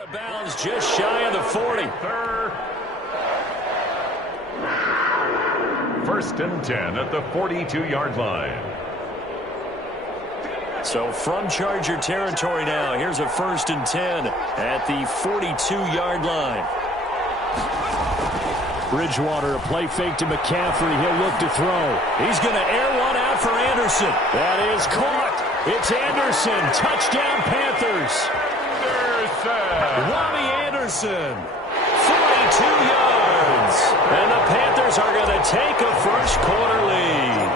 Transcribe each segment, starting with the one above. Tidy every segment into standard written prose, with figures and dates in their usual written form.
Out of bounds, just shy of the 40. First and 10 at the 42-yard line. So from Charger territory now, here's a first and 10 at the 42-yard line. Bridgewater, a play fake to McCaffrey. He'll look to throw. He's going to air one out for Anderson. That is caught. It's Anderson. Touchdown, Panthers. Robbie Anderson, 42 yards. And the Panthers are going to take a first quarter lead.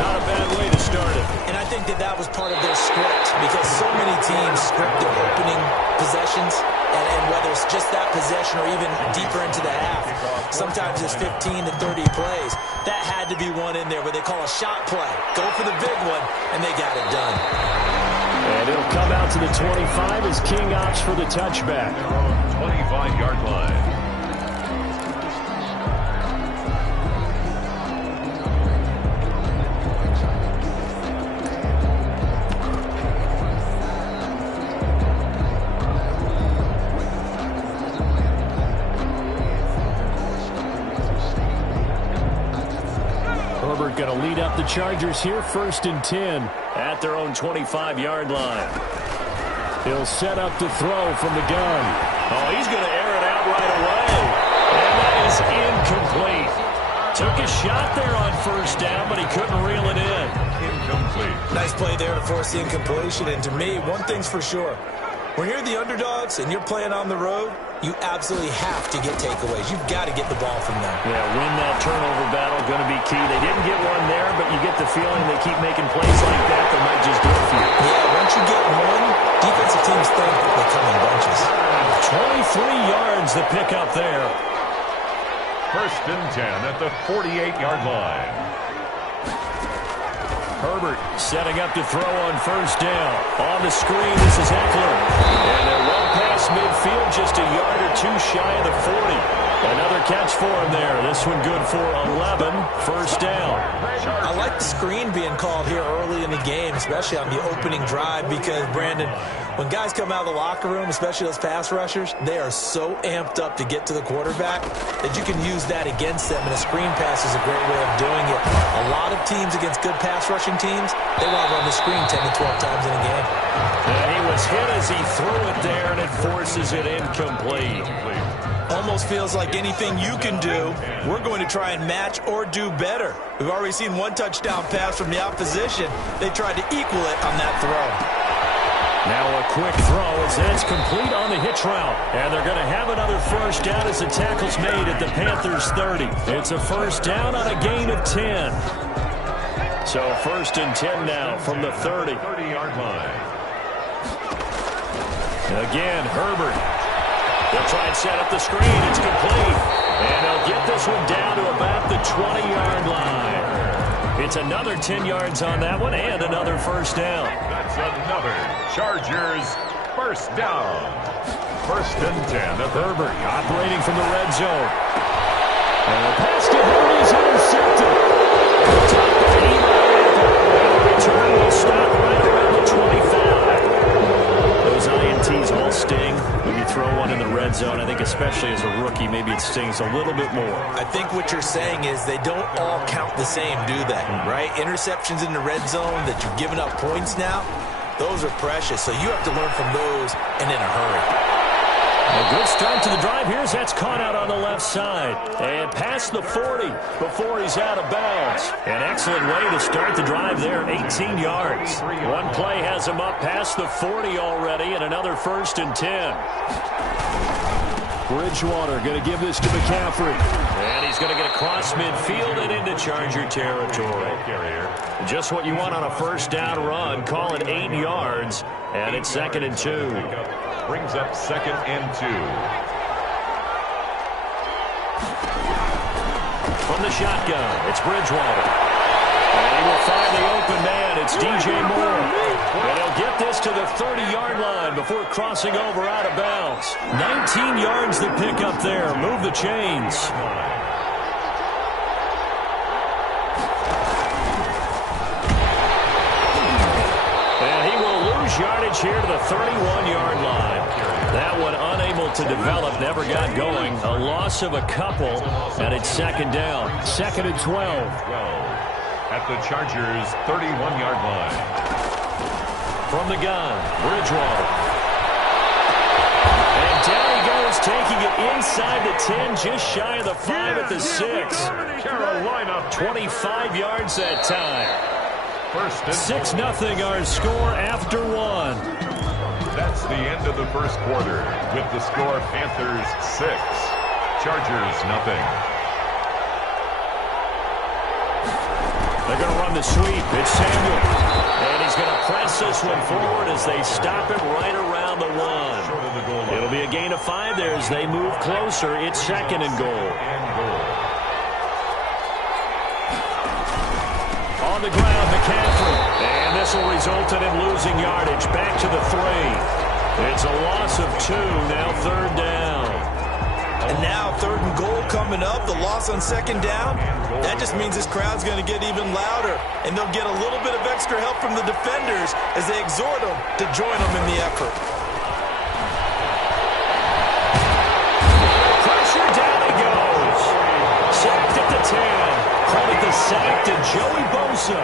Not a bad way to start it. And I think that was part of their script, because so many teams script their opening possessions, and whether it's just that possession or even deeper into the half, sometimes it's 15 to 30 plays. That had to be one in there where they call a shot play. Go for the big one, and they got it done. And it'll come out to the 25 as King opts for the touchback. 25-yard line. Going to lead up the Chargers here, first and 10 at their own 25-yard line. He'll set up to throw from the gun. Oh, he's going to air it out right away. And that is incomplete. Took a shot there on first down, but he couldn't reel it in. Incomplete. Nice play there to force the incompletion. And to me, one thing's for sure. When you're the underdogs and you're playing on the road, you absolutely have to get takeaways. You've got to get the ball from them. Yeah, win that turnover battle, going to be key. They didn't get one there, but you get the feeling they keep making plays like that might just do it for you. Yeah, once you get one, defensive teams think they come in bunches. 23 yards the pickup there. First and 10 at the 48-yard line. Herbert setting up to throw on first down. On the screen, this is Eckler. And they're well past midfield, just a yard or two shy of the 40. Another catch for him there. This one good for 11. First down. I like the screen being called here early in the game, especially on the opening drive, because, Brandon, when guys come out of the locker room, especially those pass rushers, they are so amped up to get to the quarterback that you can use that against them, and a screen pass is a great way of doing it. A lot of teams against good pass rushing teams, they want to run the screen 10 to 12 times in a game. And he was hit as he threw it there, and it forces it incomplete. Almost feels like anything you can do, we're going to try and match or do better. We've already seen one touchdown pass from the opposition. They tried to equal it on that throw. Now a quick throw as that's complete on the hitch route. And they're going to have another first down as the tackle's made at the Panthers 30. It's a first down on a gain of 10. So first and 10 now from the 30. 30-yard line. Again, Herbert. They'll try and set up the screen. It's complete. And they'll get this one down to about the 20-yard line. It's another 10 yards on that one and another first down. That's another Chargers first down. First and 10 at Herbert operating from the red zone. And the pass to Herbert is intercepted. Top by Eli Apple. And the return will stop right around the 25. Those INTs all sting when you throw one in the red zone. I think especially as a rookie, maybe it stings a little bit more. I think what you're saying is they don't all count the same, do they? Right? Interceptions in the red zone that you're giving up points now, those are precious. So you have to learn from those and in a hurry. A good start to the drive here as that's caught out on the left side. And past the 40 before he's out of bounds. An excellent way to start the drive there, 18 yards. One play has him up past the 40 already, and another first and 10. Bridgewater going to give this to McCaffrey. And he's going to get across midfield and into Charger territory. Just what you want on a first down run. Call it 8 yards, and it's second and 2. Brings up second and 2. From the shotgun, it's Bridgewater. And he will find the open man. It's DJ Moore. And he'll get this to the 30-yard line before crossing over out of bounds. 19 yards to pick up there. Move the chains. And he will lose yardage here to the 31-yard line. That one unable to develop, never got going. A loss of a couple, and it's second down. Second and 12. At the Chargers' 31-yard line. From the gun, Bridgewater. And down he goes, taking it inside the 10, just shy of the 5 at the 6. Carolina. 25 yards that time. First and 6-0 our score after one. That's the end of the first quarter with the score Panthers 6, Chargers nothing. They're going to run the sweep. It's Samuel. And he's going to press this one forward as they stop him right around the 1. It'll be a gain of 5 there as they move closer. It's second and goal. On the ground, McCaffrey. And this will result in him losing yardage. Back to the 3. It's a loss of 2. Now third down. And now third and goal coming up. The loss on second down. That just means this crowd's going to get even louder. And they'll get a little bit of extra help from the defenders as they exhort them to join them in the effort. Pressure, down he goes. Sacked at the 10. Credit the sack to Joey Bosa.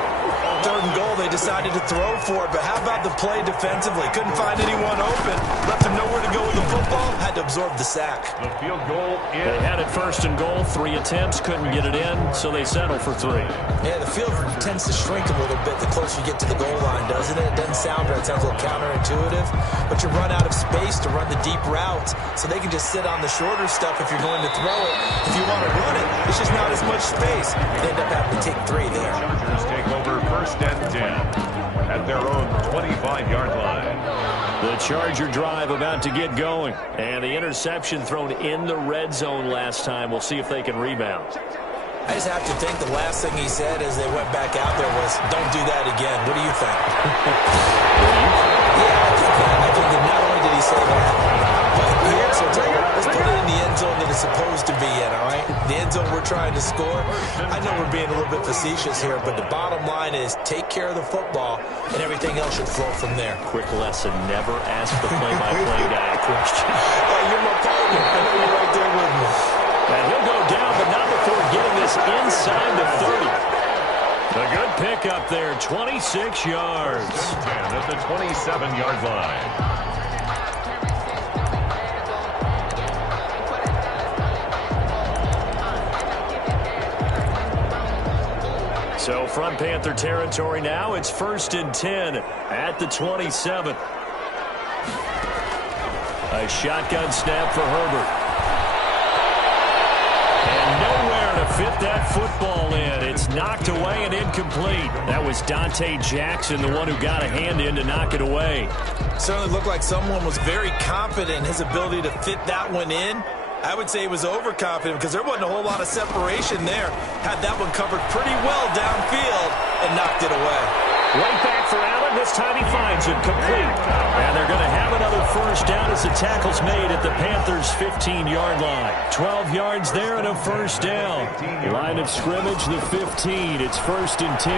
Third and goal, they decided to throw for it, but how about the play defensively? Couldn't find anyone open. Left him nowhere to go with the football. Had to absorb the sack. The field goal in. They had it first and goal. 3 attempts, couldn't get it in, so they settle for 3. Yeah, the field tends to shrink a little bit the closer you get to the goal line, doesn't it? It doesn't sound right. It sounds a little counterintuitive, but you run out of space to run the deep routes, so they can just sit on the shorter stuff if you're going to throw it. If you want to run it, it's just not as much space. They end up having to take 3 there. Chargers take over first and 10 at their own 25-yard line. The Charger drive about to get going, and the interception thrown in the red zone last time. We'll see if they can rebound. I just have to think the last thing he said as they went back out there was, don't do that again. What do you think? Yeah, I think that not only did he say that, but here, so let's put it in the end zone that it's supposed to be in, all right? The end zone we're trying to score. I know we're being a little bit facetious here, but the bottom line is take care of the football, and everything else should flow from there. Quick lesson, never ask the play-by-play guy a question. Hey, you're my partner. I know you're right there with me. And he'll go down, but not before getting this inside the 30. A good pickup there, 26 yards. 10 at the 27-yard line. So from Panther territory now, it's first and 10 at the 27. A shotgun snap for Herbert. And nowhere to fit that football in. It's knocked away and incomplete. That was Dante Jackson, the one who got a hand in to knock it away. Certainly looked like someone was very confident in his ability to fit that one in. I would say he was overconfident because there wasn't a whole lot of separation there. Had that one covered pretty well downfield and knocked it away. Right back for Allen. This time he finds it complete. And they're going to have another first down as the tackle's made at the Panthers' 15-yard line. 12 yards there and a first down. Line of scrimmage, the 15. It's first and 10.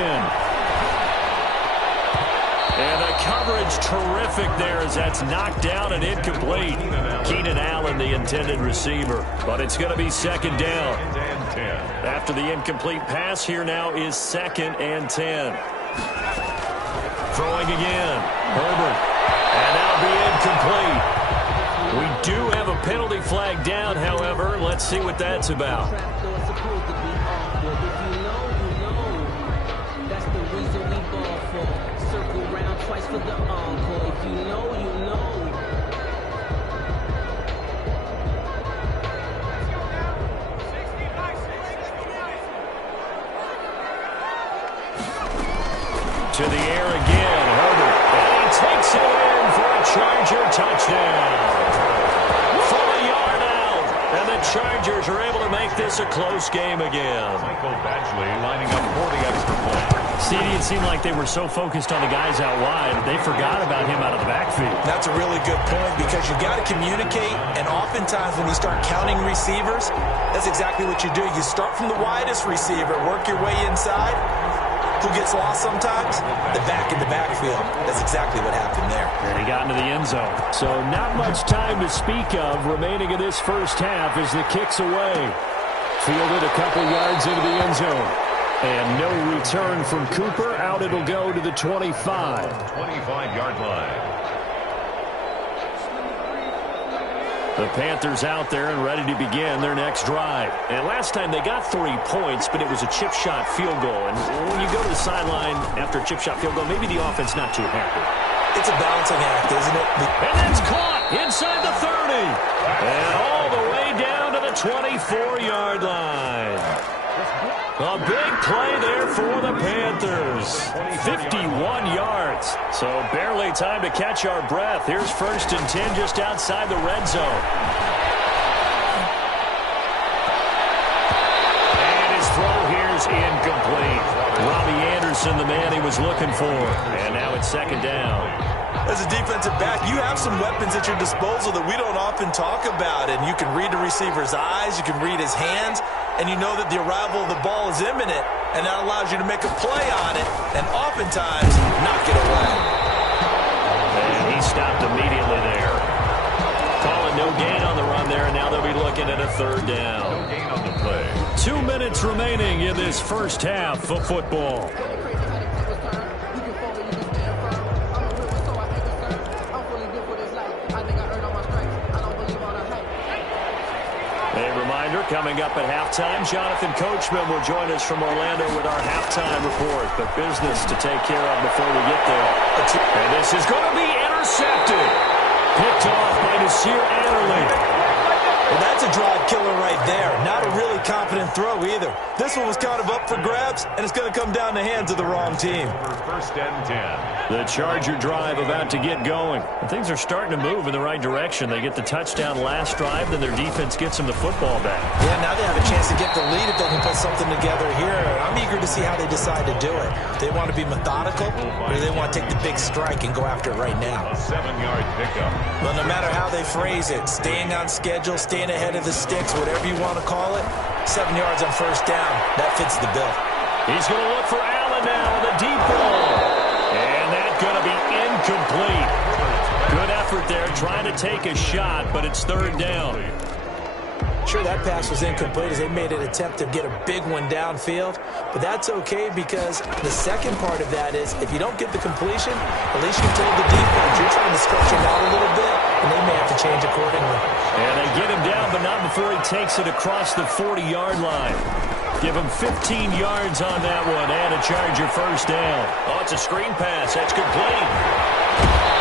And the coverage terrific there as that's knocked down and incomplete. Keenan Allen, the intended receiver. But it's going to be second down. After the incomplete pass, here now is second and 10. Throwing again. Herbert. And that'll be incomplete. We do have a penalty flag down, however. Let's see what that's about. For the encore, if you know, you know. To the air again, Herbert. And he takes it in for a Charger touchdown. From a yard out. And the Chargers are able to make this a close game again. Michael Badgley lining up for the extra point. CD, it seemed like they were so focused on the guys out wide, they forgot about him out of the backfield. That's a really good point because you got to communicate, and oftentimes when you start counting receivers, that's exactly what you do. You start from the widest receiver, work your way inside. who gets lost sometimes? The back in the backfield. That's exactly what happened there. And he got into the end zone. So not much time to speak of remaining in this first half as the kick's away. Fielded a couple yards into the end zone. And no return from Cooper. Out it'll go to the 25. 25-yard line. The Panthers out there and ready to begin their next drive. And last time they got 3 points, but it was a chip shot field goal. And when you go to the sideline after a chip shot field goal, maybe the offense not too happy. It's a balancing act, isn't it? And that's caught inside the 30. And all the way down to the 24-yard line. A big play there for the Panthers. 51 yards. So barely time to catch our breath. Here's 1st and 10 just outside the red zone. And his throw here's incomplete. Robbie Anderson, the man he was looking for. And now it's 2nd down. As a defensive back, you have some weapons at your disposal that we don't often talk about. And you can read the receiver's eyes, you can read his hands, and you know that the arrival of the ball is imminent, and that allows you to make a play on it and oftentimes knock it away. And he stopped immediately there. Calling no gain on the run there, and now they'll be looking at a 3rd down. No gain on the play. 2 minutes remaining in this first half of football. Coming up at halftime, Jonathan Coachman will join us from Orlando with our halftime report. But business to take care of before we get there. And this is going to be intercepted. Picked off by Nasir Adderley. Well, that's a drive killer right there. Not a really confident throw either. This one was kind of up for grabs, and it's going to come down the hands of the wrong team. For 1st and 10. The Charger drive about to get going. And things are starting to move in the right direction. They get the touchdown last drive, then their defense gets them the football back. Yeah, now they have a chance to get the lead if they can put something together here. I'm eager to see how they decide to do it. Do they want to be methodical, or do they want to take the big strike and go after it right now? A 7-yard pickup. Well, no matter how they phrase it, staying on schedule, staying ahead of the sticks, whatever you want to call it, 7 yards on 1st down, that fits the bill. He's going to look for Allen now on the deep ball. And that's going to be incomplete. Good effort there, trying to take a shot, but it's 3rd down. Sure, that pass was incomplete as they made an attempt to get a big one downfield, but that's okay because the second part of that is if you don't get the completion, at least you told the defense you're trying to stretch him out a little bit, and they may have to change accordingly. And they get him down, but not before he takes it across the 40-yard line. Give him 15 yards on that one, and a Charger 1st down. Oh, it's a screen pass. That's complete.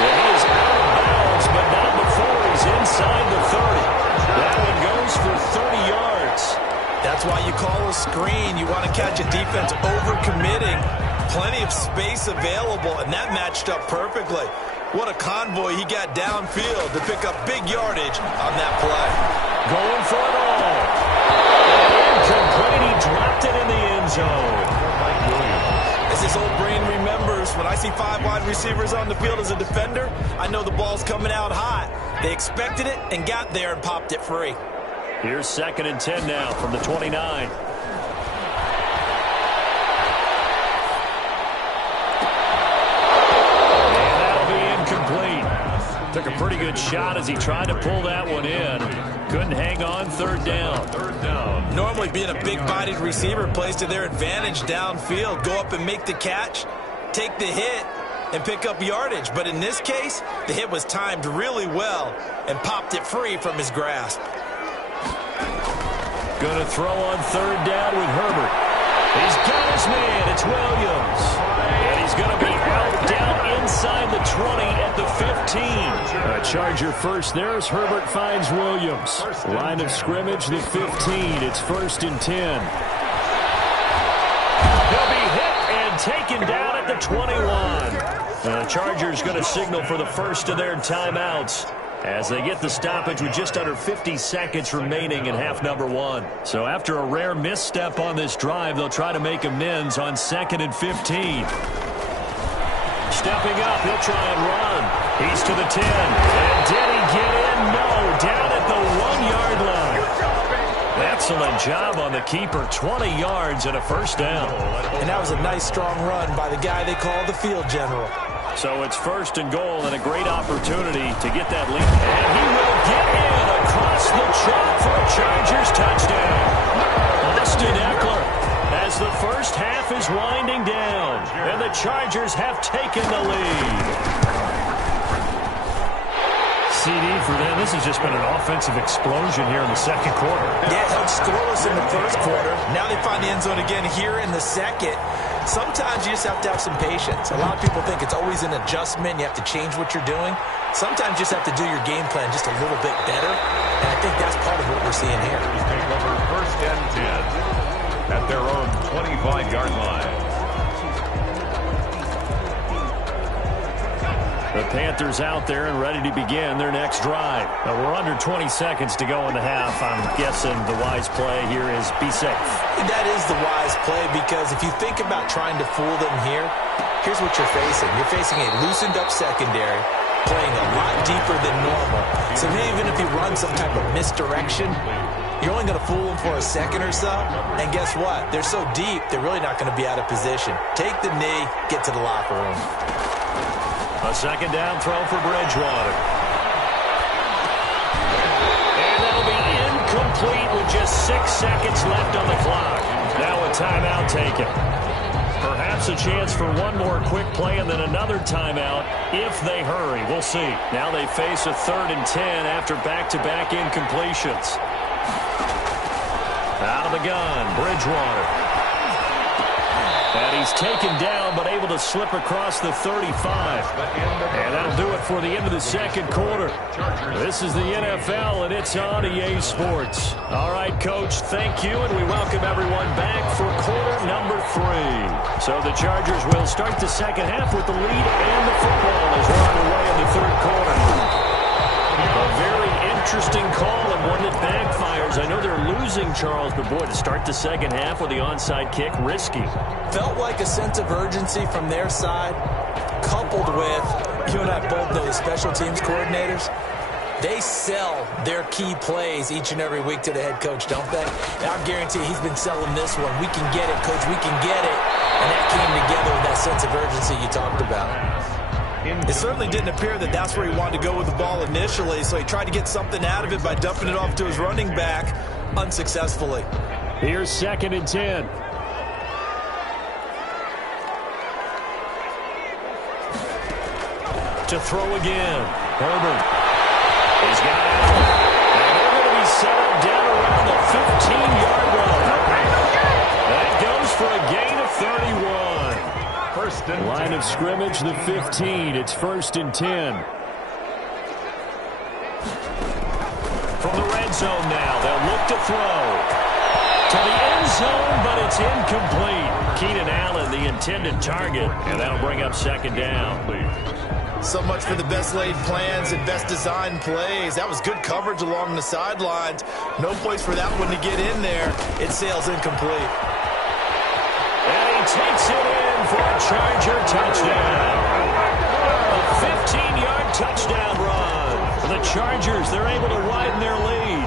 And he is out of bounds, but not before he's inside the 30. That one goes for 30 yards. That's why you call a screen. You want to catch a defense over-committing. Plenty of space available, and that matched up perfectly. What a convoy he got downfield to pick up big yardage on that play. Going for it all. Incomplete. He dropped it in the end zone. As his old brain remembers, when I see 5 wide receivers on the field as a defender, I know the ball's coming out hot. They expected it and got there and popped it free. Here's 2nd and 10 now from the 29. And that'll be incomplete. Took a pretty good shot as he tried to pull that one in. Couldn't hang on. 3rd down. 3rd down. Normally being a big-bodied receiver plays to their advantage downfield. Go up and make the catch, take the hit, and pick up yardage. But in this case, the hit was timed really well and popped it free from his grasp. Going to throw on 3rd down with Herbert. He's got his man. It's Williams. And he's going to be out down inside the 20 at the 15. A Charger 1st there as Herbert finds Williams. Line of scrimmage, the 15. It's 1st and 10. He'll be hit and taken down at the 21. The Chargers going to signal for the first of their timeouts as they get the stoppage with just under 50 seconds remaining in half number 1. So after a rare misstep on this drive, they'll try to make amends on 2nd and 15. Stepping up, he'll try and run. He's to the 10. And did he get in? No. Down at the 1-yard line. Excellent job on the keeper. 20 yards and a first down. And that was a nice, strong run by the guy they call the field general. So it's first and goal and a great opportunity to get that lead. And he will get in across the chalk for a Chargers touchdown. Austin Eckler, as the first half is winding down, and the Chargers have taken the lead. CD for them. This has just been an offensive explosion here in the second quarter. Yeah, held scoreless in the first quarter. Now they find the end zone again here in the second. Sometimes you just have to have some patience. A lot of people think it's always an adjustment. You have to change what you're doing. Sometimes you just have to do your game plan just a little bit better. And I think that's part of what we're seeing here. Take over first and 10 at their own 25-yard line. The Panthers out there and ready to begin their next drive. Now we're under 20 seconds to go in the half. I'm guessing the wise play here is be safe. That is the wise play, because if you think about trying to fool them here, here's what you're facing. You're facing a loosened up secondary, playing a lot deeper than normal. So even if you run some type of misdirection, you're only going to fool them for a second or so. And guess what? They're so deep, they're really not going to be out of position. Take the knee, get to the locker room. A second down throw for Bridgewater. And that'll be incomplete with just 6 seconds left on the clock. Now a timeout taken. Perhaps a chance for one more quick play and then another timeout if they hurry. We'll see. Now they face a 3rd and 10 after back-to-back incompletions. Out of the gun, Bridgewater. And he's taken down, but able to slip across the 35. And that'll do it for the end of the second quarter. This is the NFL, and it's on EA Sports. All right, Coach, thank you, and we welcome everyone back for quarter number 3. So the Chargers will start the second half with the lead and the football as we're on the way in the third quarter. A very interesting call and one that backfires. I know they're losing, Charles, but boy, to start the second half with the onside kick, risky. Felt like a sense of urgency from their side, coupled with, you and I both know the special teams coordinators. They sell their key plays each and every week to the head coach, don't they? And I guarantee he's been selling this one. We can get it, Coach, we can get it. And that came together with that sense of urgency you talked about. It certainly didn't appear that that's where he wanted to go with the ball initially, so he tried to get something out of it by dumping it off to his running back unsuccessfully. Here's 2nd and 10. To throw again. Herbert. He's got it. And they're going to be set up down around the 15-yard line. That goes for a gain of 31. First and Line of scrimmage, the 15. It's 1st and 10. From the red zone now, they'll look to throw. To the end zone, but it's incomplete. Keenan Allen, the intended target, and that'll bring up 2nd down. So much for the best laid plans and best designed plays. That was good coverage along the sidelines. No place for that one to get in there. It sails incomplete. And he takes it in for a Charger touchdown. A 15-yard touchdown run. The Chargers, they're able to widen their lead.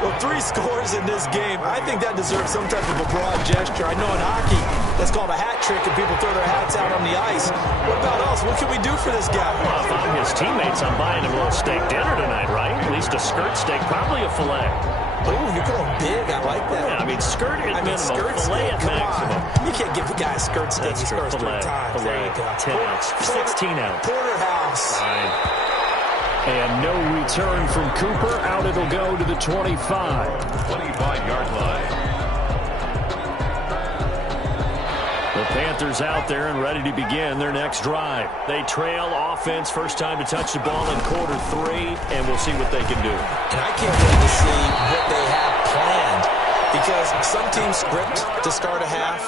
Well, 3 scores in this game. I think that deserves some type of a broad gesture. I know in hockey, that's called a hat trick, and people throw their hats out on the ice. What about us? What can we do for this guy? Well, if I'm his teammates, I'm buying him a little steak dinner tonight, right? At least a skirt steak, probably a filet. Ooh, you're going big. I like that. Yeah, I mean, skirt at minimum, skirt filet steak, at maximum. You can't give the guy a skirt steak. He scores 3 times. There you go. 10 ounce, 16 ounce. Porterhouse. Fine. And no return from Cooper. Out it'll go to the 25. 25-yard line. The Panthers out there and ready to begin their next drive. They trail offense, first time to touch the ball in quarter 3, and we'll see what they can do. And I can't wait to see what they have planned, because some teams script to start a half.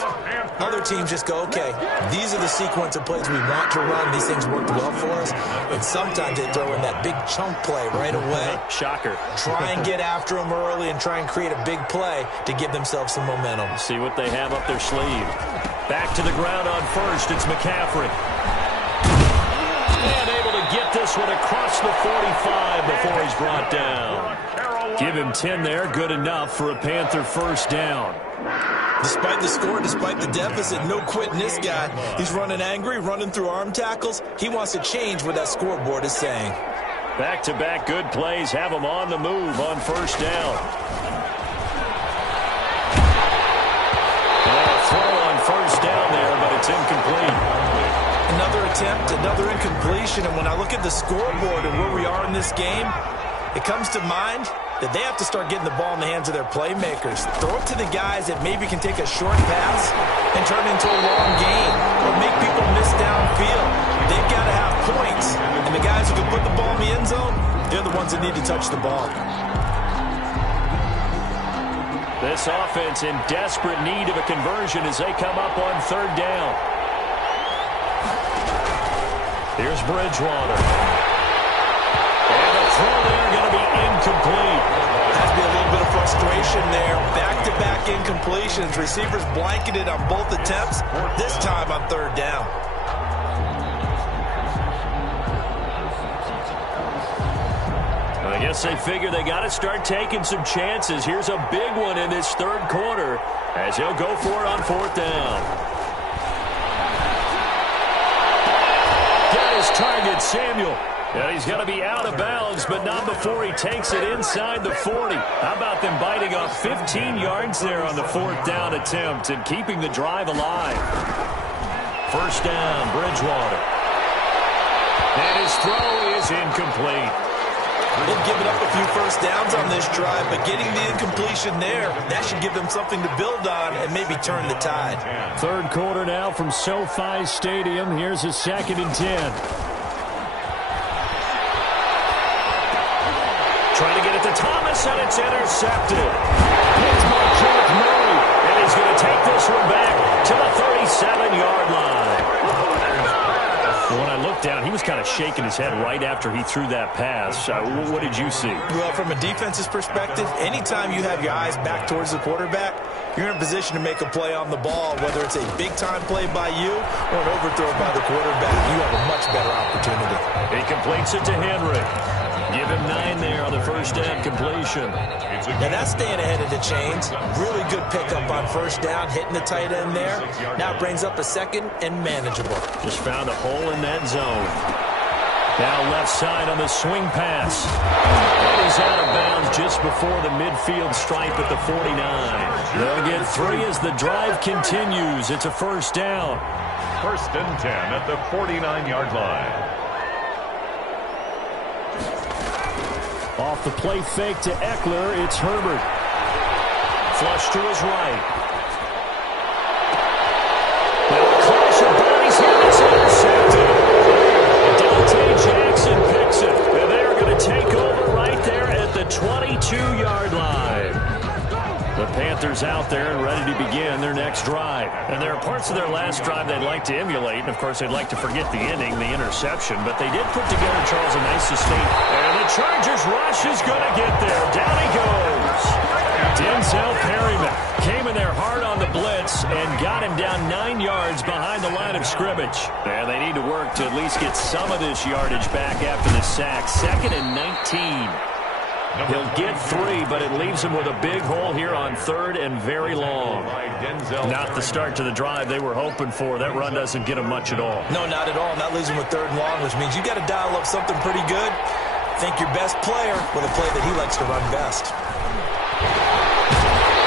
Other teams just go, okay, these are the sequence of plays we want to run. These things worked well for us. And sometimes they throw in that big chunk play right away. Shocker. Try and get after them early and try and create a big play to give themselves some momentum. See what they have up their sleeve. Back to the ground on first. It's McCaffrey. And able to get this this one across the 45 before he's brought down. Give him 10 there, good enough for a Panther first down. Despite the score, despite the deficit, no quitting this guy. He's running angry, running through arm tackles. He wants to change what that scoreboard is saying. Back-to-back good plays have him on the move on first down. Throw on first down there, but it's incomplete. Another attempt, another incompletion, and when I look at the scoreboard and where we are in this game, it comes to mind that they have to start getting the ball in the hands of their playmakers. Throw it to the guys that maybe can take a short pass and turn it into a long gain or make people miss downfield. They've got to have points, and the guys who can put the ball in the end zone, they're the ones that need to touch the ball. This offense in desperate need of a conversion as they come up on third down. Here's Bridgewater. And the throw there going to be incomplete. Has to be a little bit of frustration there. Back-to-back incompletions. Receivers blanketed on both attempts, this time on third down. I guess they figure they got to start taking some chances. Here's a big one in this third quarter as he'll go for it on fourth down. Got his target, Samuel. And he's going to be out of bounds, but not before he takes it inside the 40. How about them biting off 15 yards there on the fourth down attempt and keeping the drive alive? First down, Bridgewater. And his throw is incomplete. They've given up a few first downs on this drive, but getting the incompletion there, that should give them something to build on and maybe turn the tide. Third quarter now from SoFi Stadium. Here's a 2nd and 10. Trying to get it to Thomas, and it's intercepted. It's Marquette Murray, and he's going to take this one back to the 37-yard line. When I looked down, he was kind of shaking his head right after he threw that pass. What did you see? Well, from a defense's perspective, anytime you have your eyes back towards the quarterback, you're in a position to make a play on the ball, whether it's a big-time play by you or an overthrow by the quarterback. You have a much better opportunity. He completes it to Henry. Give him 9 there on the first down completion. Now that's staying ahead of the chains. Really good pickup on first down, hitting the tight end there. Now it brings up a second and manageable. Just found a hole in that zone. Now left side on the swing pass. And he's out of bounds just before the midfield stripe at the 49. They'll get 3 as the drive continues. It's a first down. First and 10 at the 49-yard line. Off the play fake to Eckler, it's Herbert. Flush to his right. Now a clash of bodies here, it's intercepted. Dante Jackson picks it, and they're going to take over right there at the 22-yard line. The Panthers out there and ready to begin their next drive. And there are parts of their last drive they'd like to emulate. And, of course, they'd like to forget the ending, the interception. But they did put together, Charles, a nice sustain. And the Chargers rush is going to get there. Down he goes. Denzel Perryman came in there hard on the blitz and got him down 9 yards behind the line of scrimmage. And they need to work to at least get some of this yardage back after the sack. 2nd and 19. He'll get 3, but it leaves him with a big hole here on 3rd and very long. Not the start to the drive they were hoping for. That run doesn't get him much at all. No, not at all. That leaves him with 3rd and long, which means you got to dial up something pretty good. Think your best player with a play that he likes to run best.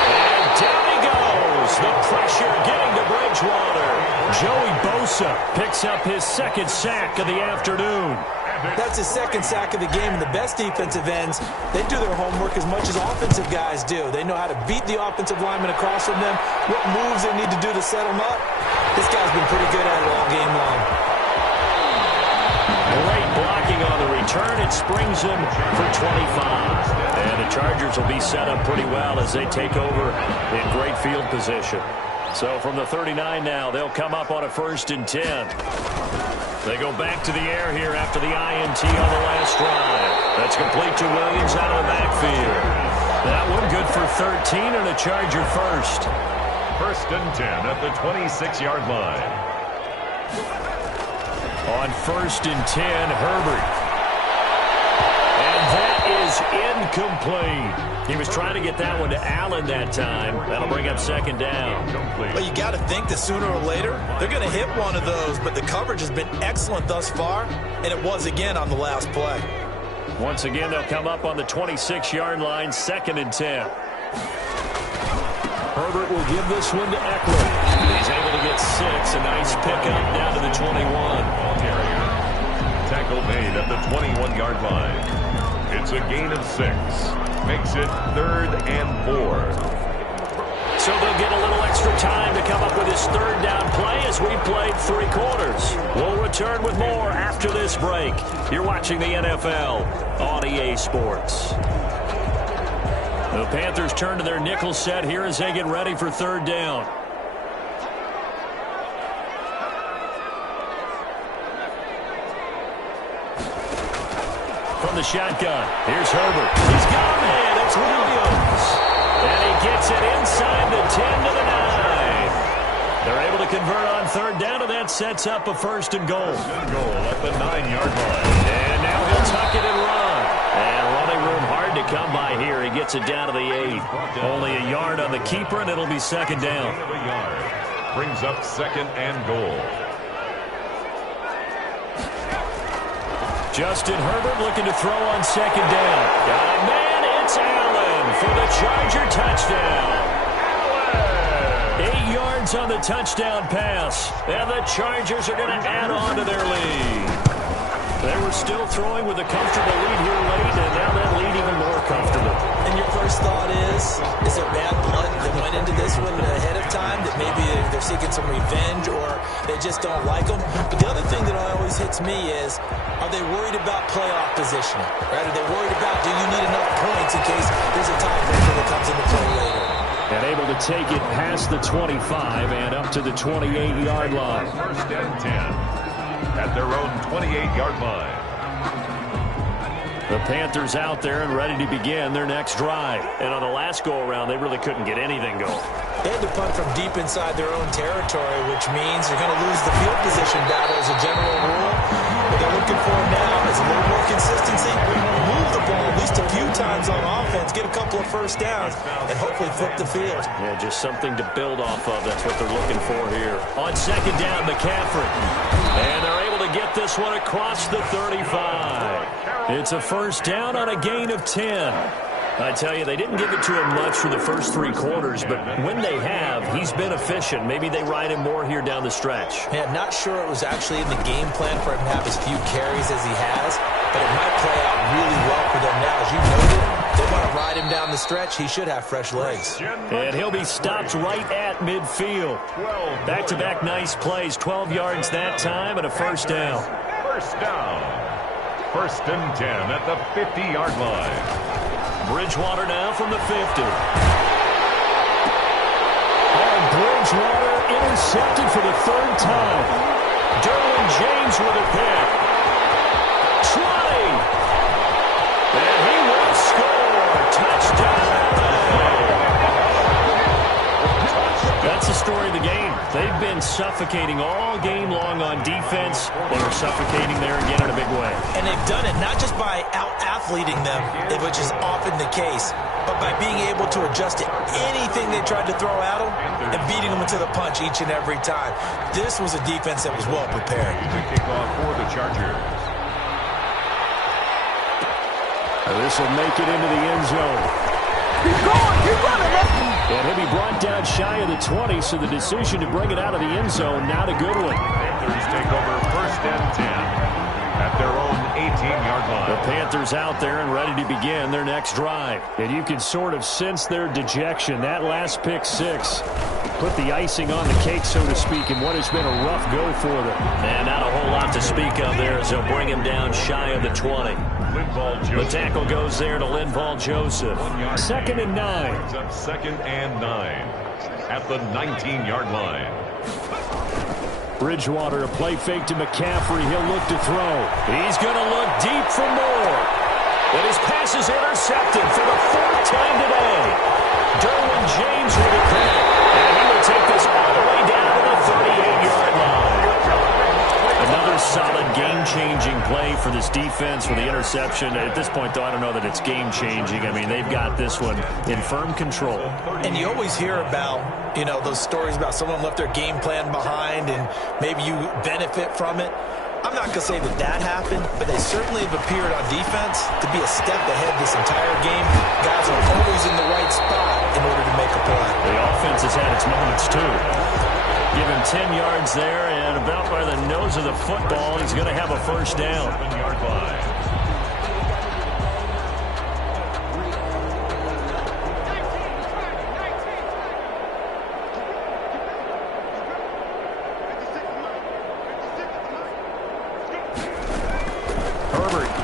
And down he goes. The pressure getting to Bridgewater. Joey Bosa picks up his 2nd sack of the afternoon. That's his 2nd sack of the game, and the best defensive ends, they do their homework as much as offensive guys do. They know how to beat the offensive lineman across from them, what moves they need to do to set them up. This guy's been pretty good at it all game long. Great blocking on the return. It springs him for 25. And the Chargers will be set up pretty well as they take over in great field position. So from the 39 now, they'll come up on a 1st and 10. They go back to the air here after the INT on the last drive. That's complete to Williams out of the backfield. That one good for 13 and a Charger first. 1st and 10 at the 26-yard line. On 1st and 10, Herbert is incomplete. He was trying to get that one to Allen that time. That'll bring up second down. Well, you got to think that sooner or later, they're going to hit one of those, but the coverage has been excellent thus far, and it was again on the last play. Once again, they'll come up on the 26-yard line, 2nd and 10. Herbert will give this one to Eckler. He's able to get 6. A nice pickup down to the 21. Tackle made at the 21-yard line. It's a gain of 6. Makes it 3rd and 4. So they'll get a little extra time to come up with his 3rd down play as we played 3 quarters. We'll return with more after this break. You're watching the NFL on EA Sports. The Panthers turn to their nickel set here as they get ready for 3rd down. From the shotgun, here's Herbert. He's got it. It's Williams. And he gets it inside the 10 to the 9. They're able to convert on 3rd down, and that sets up a 1st and goal. Goal at the 9-yard line. And now he'll tuck it and run. And running room hard to come by here. He gets it down to the 8. Only a yard on the keeper, and it'll be 2nd down. Brings up 2nd and goal. Justin Herbert looking to throw on 2nd down. Got a man, it's Allen for the Charger touchdown. 8 yards on the touchdown pass. And the Chargers are going to add on to their lead. They were still throwing with a comfortable lead here late, and now that lead even more comfortable. And your first thought is there bad blood that went into this one ahead of time, that maybe they're seeking some revenge or they just don't like them? But the other thing that always hits me is, are they worried about playoff positioning? Right? Are they worried about, do you need enough points in case there's a tiebreaker that comes into play later? And able to take it past the 25 and up to the 28-yard line. 1st and 10. At their own 28-yard line. The Panthers out there and ready to begin their next drive. And on the last go-around, they really couldn't get anything going. They had to punt from deep inside their own territory, which means they're going to lose the field position battle as a general rule. What they're looking for now is a little more consistency, move the ball at least a few times on offense, get a couple of 1st downs, and hopefully flip the field. Yeah, just something to build off of. That's what they're looking for here. On 2nd down, McCaffrey. And they're able to get this one across the 35. It's a 1st down on a gain of 10. I tell you, they didn't give it to him much for the first 3 quarters, but when they have, he's been efficient. Maybe they ride him more here down the stretch. Yeah, not sure it was actually in the game plan for him to have as few carries as he has, but it might play out really well for them now. As you noted, they want to ride him down the stretch. He should have fresh legs. And he'll be stopped right at midfield. Back-to-back nice plays, 12 yards that time and a 1st down. 1st down. 1st and 10 at the 50-yard line. Bridgewater now from the 50. And Bridgewater intercepted for the 3rd time. Derwin James with a pick. 20. And he will score. Touchdown. That's the story of the game. They've been suffocating all game long on defense. They were suffocating there again in a big way. And they've done it not just by out-athleting them, which is often the case, but by being able to adjust to anything they tried to throw at them and beating them into the punch each and every time. This was a defense that was well prepared. The kickoff for the Chargers. This will make it into the end zone. Keep going, keep running, man. And he'll be brought down shy of the 20, so the decision to bring it out of the end zone, not a good one. Panthers take over 1st and 10 at their own 18-yard line. The Panthers out there and ready to begin their next drive. And you can sort of sense their dejection. That last pick 6 put the icing on the cake, so to speak, in what has been a rough go for them. And not a whole lot to speak of there as they'll bring him down shy of the 20. The tackle goes there to Linval Joseph. 2nd and 9. Brings up 2nd and 9 at the 19-yard line. Bridgewater, a play fake to McCaffrey. He'll look to throw. He's going to look deep for more. And his pass is intercepted for the 4th time today. Derwin James with a pick. And he will take this all the way down to the 38-yard line. Another solid game-changing play for this defense for the interception. At this point, though, I don't know that it's game-changing. I mean, they've got this one in firm control. And you always hear about, those stories about someone left their game plan behind and maybe you benefit from it. I'm not going to say that happened, but they certainly have appeared on defense to be a step ahead this entire game. Guys are always in the right spot in order to make a play. The offense has had its moments, too. Give him 10 yards there, and about by the nose of the football, he's going to have a first down. 7-yard line.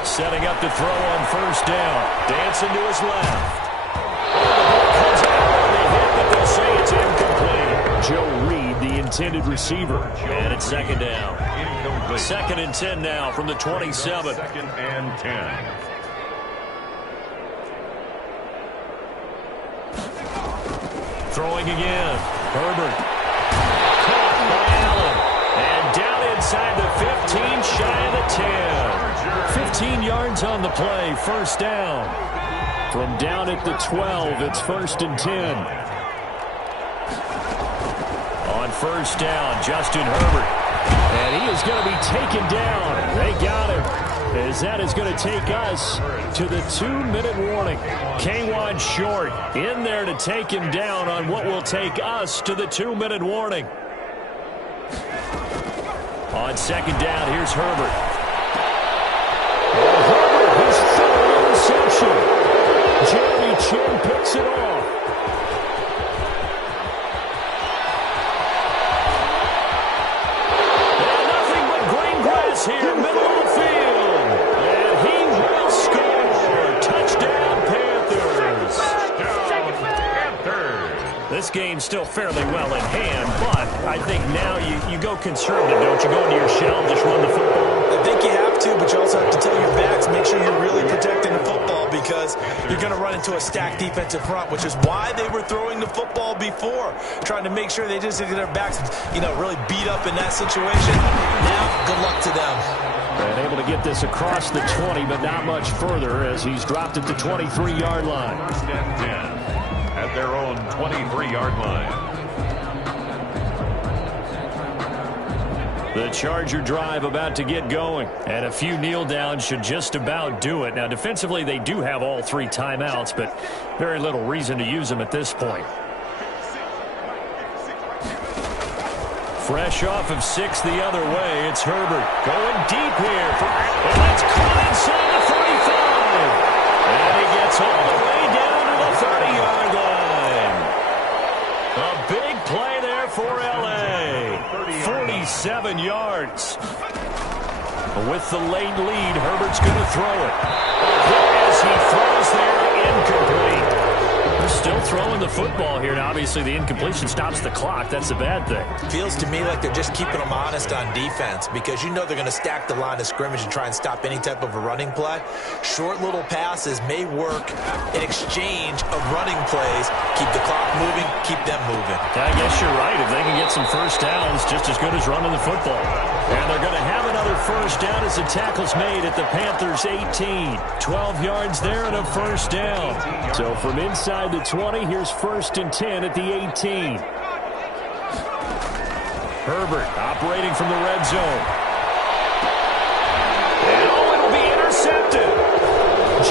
Setting up to throw on first down. Dancing to his left. Comes out on the hit, but they'll say it's incomplete. Joe Reed, the intended receiver. And it's second down. Incomplete. 2nd and 10 now from the 27. 2nd and 10. Throwing again. Herbert. Caught by Allen. And down inside the 15, shy of the 10. 15 yards on the play, first down. From down at the 12, it's 1st and 10. On first down, Justin Herbert. And he is going to be taken down. They got him. As that is going to take us to the 2-minute warning. K-Wan Short in there to take him down on what will take us to the 2-minute warning. On second down, here's Herbert. Herbert, his third interception. Jeremy Chin picks it off. And nothing but green grass here, middle of the field. And he will score. Touchdown, Panthers. This game's still fairly well in hand, but I think now you go conservative, don't you? Go into your shell and just run the football. I think you have to, but you also have to tell your backs, make sure you're really protecting the football because you're going to run into a stacked defensive front, which is why they were throwing the football before, trying to make sure they just get their backs, really beat up in that situation. Now, good luck to them. And able to get this across the 20, but not much further as he's dropped at the 23-yard line. 1st and 10 at their own 23-yard line. The Charger drive about to get going. And a few kneel downs should just about do it. Now, defensively, they do have all 3 timeouts, but very little reason to use them at this point. Fresh off of 6 the other way, it's Herbert going deep here. And that's caught inside the 35. And he gets all the way down to the 30-yard line. A big play there for L.A. 47 yards. With the late lead, Herbert's going to throw it. As he throws there, incomplete. They're still throwing the football here. Now, obviously, the incompletion stops the clock. That's a bad thing. Feels to me like they're just keeping them honest on defense because they're going to stack the line of scrimmage and try and stop any type of a running play. Short little passes may work in exchange of running plays. Keep the clock moving, keep them moving. I guess you're right. If they can get some first downs, just as good as running the football. And they're going to have another first down as the tackle's made at the Panthers' 18. 12 yards there and a first down. So from inside the 20, here's 1st and 10 at the 18. Herbert operating from the red zone. And it'll be intercepted.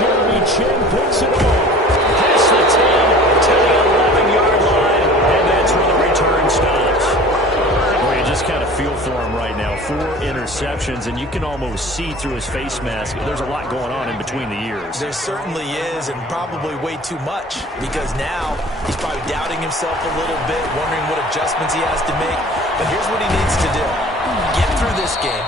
Jeremy Chin picks it off. Past the 10 to the 11-yard line, and that's where the return stops. Boy, you just kind of feel for him right now. 4 interceptions, and you can almost see through his face mask. There's a lot going on in between the ears. There certainly is, and probably way too much, because now he's probably doubting himself a little bit, wondering what adjustments he has to make. But here's what he needs to do. Get through this game,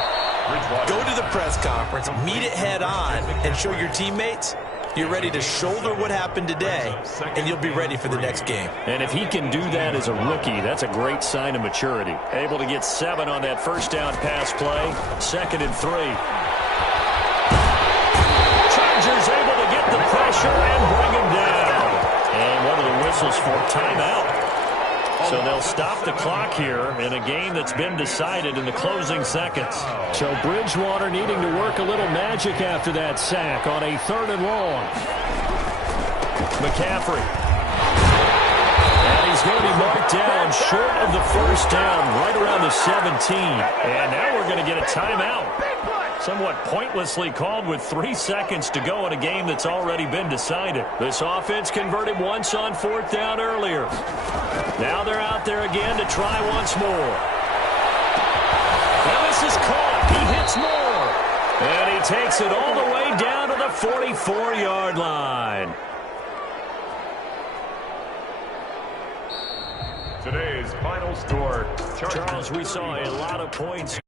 go to the press conference, meet it head on, and show your teammates you're ready to shoulder what happened today, and you'll be ready for the next game. And if he can do that as a rookie, that's a great sign of maturity. Able to get 7 on that first down pass play. 2nd and 3. Chargers able to get the pressure and bring him down. And what are the whistles for? Timeout. So they'll stop the clock here in a game that's been decided in the closing seconds. So Bridgewater needing to work a little magic after that sack on a 3rd and long. McCaffrey. And he's going to be marked down short of the first down, right around the 17. And now we're going to get a timeout. Somewhat pointlessly called with 3 seconds to go in a game that's already been decided. This offense converted once on 4th down earlier. Now they're out there again to try once more. Now this is caught. He hits more. And he takes it all the way down to the 44-yard line. Today's final score. Charles, we saw a lot of points.